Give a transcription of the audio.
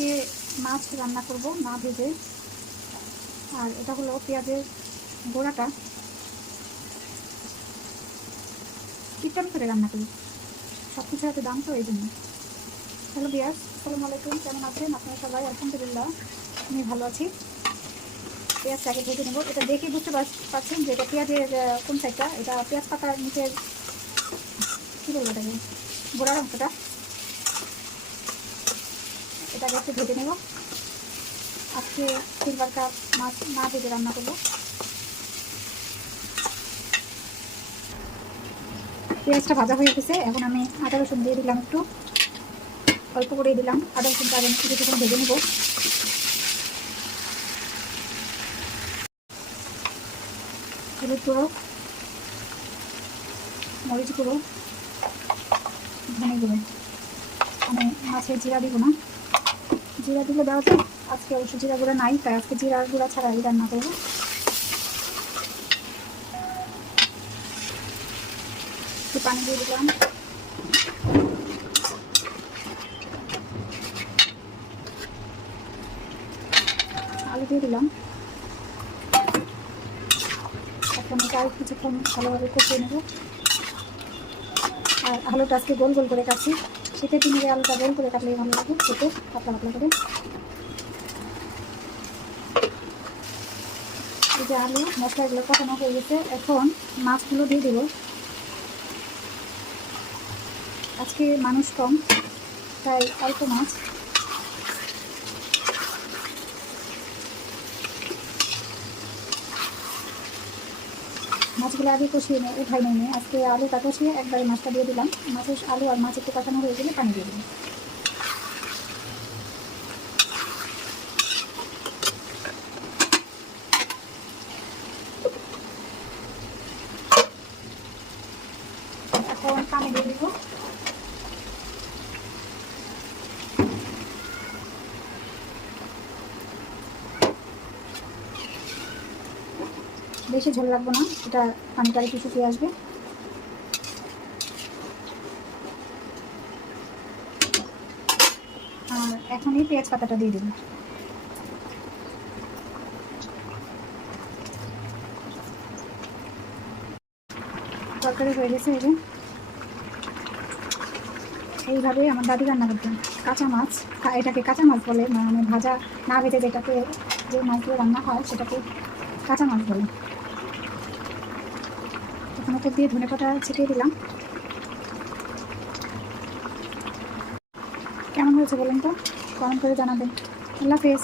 আজকে মাছ রান্না করব না ভেজে। আর এটা হলো পেঁয়াজের গোড়াটা টিপটাপ করে রান্না করি, সব কিছু এত দাম তো এই জন্য। হ্যালো বিয়াস, আসসালামু আলাইকুম, কেমন আছেন আপনারা সবাই? আলহামদুলিল্লাহ আমি ভালো আছি। পেঁয়াজটা আগে ভেজে নেব। এটা দেখে বুঝতে পারছেন যে এটা পেঁয়াজের কোন সাইডটা, এটা পেঁয়াজ পাতার নিচের কী বলবো এটাকে, গোড়ার অংশটা, এটাকে একটু ভেজে নেব। আজকে সিলভার কাপ মাছ না ভেজে রান্না করবো। পেঁয়াজটা ভাজা হয়ে গেছে, এখন আমি আদা রসুন দিয়ে দিলাম, একটু অল্প করে দিলাম আদা রসুনটা। আগে কিছুক্ষণ ভেজে নেব। হলুদ গুঁড়ো, মরিচ গুঁড়ো, ধনে গুঁড়ো। আমি মাছে জিরা দিব না, জিরা দিলে দেওয়া যায়। আজকে অবশ্য জিরা গুঁড়া নাই, তাই আজকে জিরা গুঁড়া ছাড়াই রান্না করবো। একটু পানি দিয়ে দিলাম, আলু দিয়ে দিলাম। এখন এটা আর কিছুক্ষণ ভালোভাবে কষিয়ে নেব। আর আলুটা আজকে গোল গোল করে কাটছি, শীতের দিনে আলুটা গোল করে কাটলেই ভালো লাগে, খেতে পাতলা পাতলা করে। এই যে আলু মশলাগুলো কষানো হয়ে গেছে, এখন মাছগুলো দিয়ে দেব। আজকে মানুষ কম, তাই অল্প মাছ। মাছগুলো আগে কষিয়ে উঠাই নিয়ে আজকে আলুটা কষিয়ে একবারে মাছটা দিয়ে দিলাম। মাছের আলু আর মাছ একটু কষানো হয়ে গেলে পানি দিয়ে দিলাম। এখন পানি দিয়ে দিব। বেশি ঝোল রাখবো না, এটা পানিটা একটু শুকিয়ে আসবে। আর এখন এই পেঁয়াজ পাতাটা দিয়ে দেব। তরকারি হয়ে গেছে। এই যে এইভাবে আমার দাদি রান্না করতেন। কাঁচা মাছ, এটাকে কাঁচা মাছ বলে, মানে ভাজা না ভেজে যেটাকে, যে মাছগুলো রান্না হয় সেটাকে কাঁচা মাছ বলে। এখন ওপর দিয়ে ধনেপাতা ছিটিয়ে দিলাম। কেমন হয়েছে বলেন তো, কমেন্ট করে জানাবেন। আল্লাহ হাফেজ।